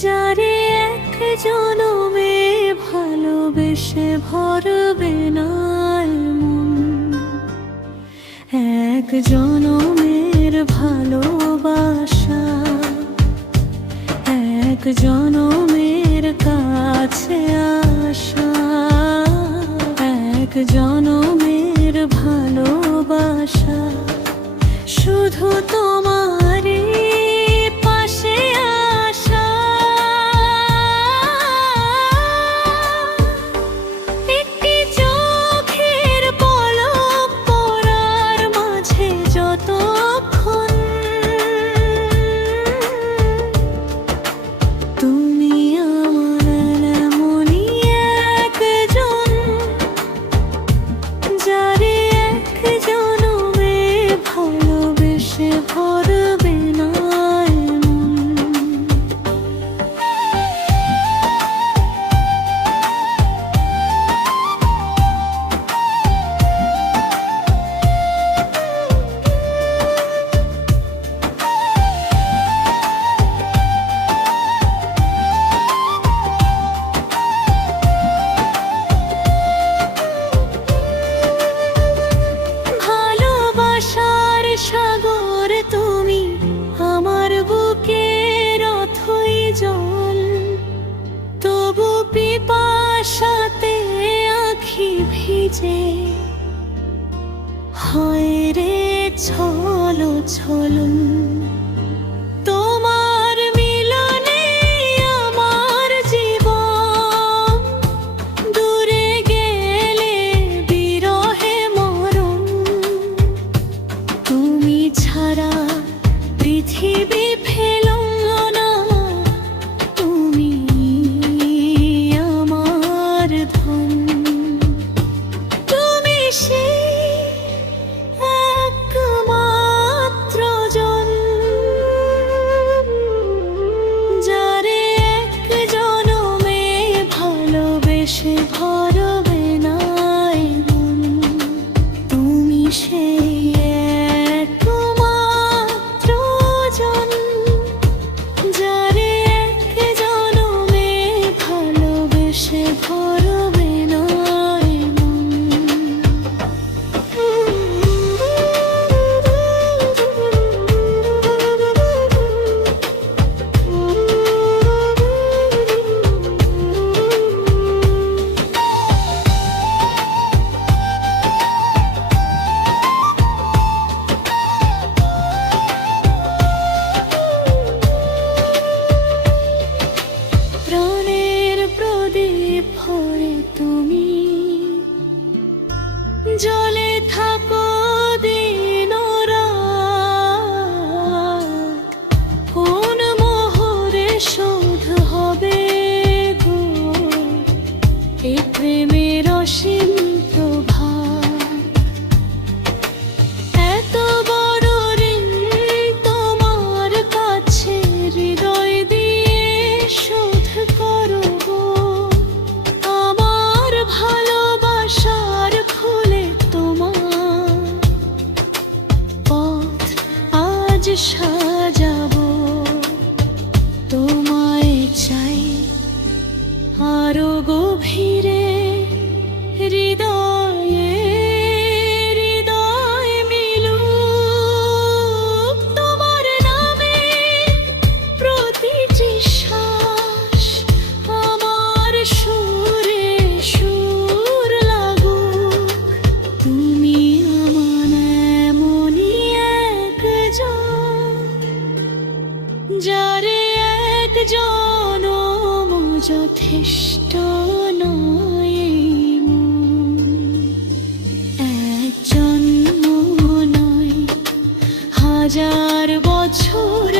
যারে এক জনমে ভালোবেসে ভরবে না মন, এক জনমের ভালোবাসা এক জনমের কাছে আসা, এক জনমের ভালোবাসা শুধু তোমারই পাশে আসা। একটি চোখের পলক পড়ার মাঝে যতক্ষণ তুমি আমার এমনই একজন, যারে এক জনমে ভালোবেসে ভরবে না মন। ভালোবাসার সাগর তুমি, আমার বুকের অথই জল, তবু পিপাসাতে আঁখি ভিজে হয় রে ছলো ছলন। তোমার মিলনে আমার জীবন, দূরে গেলে বিরহে মরণ। তুমি ছাড়া পৃথিবী ফেলনা, তুমি আমার ধন। তুমি সেই একমাত্র জন, যারে এক জনমে ভালোবেসে ভরবে না মন। তুমি সেই একমাত্র জন, যারে এক জনমে ভালোবেসে ভরবে না মন। প্রাণের প্রদীপ ভরে তুমি জ্বলে থাকো দিন রাত, কোন মোহরে শোধ হবে গো এ প্রেমের অসীম প্রভাত। এত বড় ঋণ তোমার কাছে হৃদয় দিয়ে শোধ করো গো। আমার ভালোবাসার ফুলে তোমার পথ আজ সাজাবো। তোমায় চাই আরো গভীরে, হৃদয়ে হৃদয় মিলুক তোমার নামে প্রতিটি শ্বাস, আমার সুরে সুর লাগুক। তুমি আমার এমনই একজন, যারে এক জনম যথেষ্ট নয় মন। এক জন্ম নয়, হাজার বছর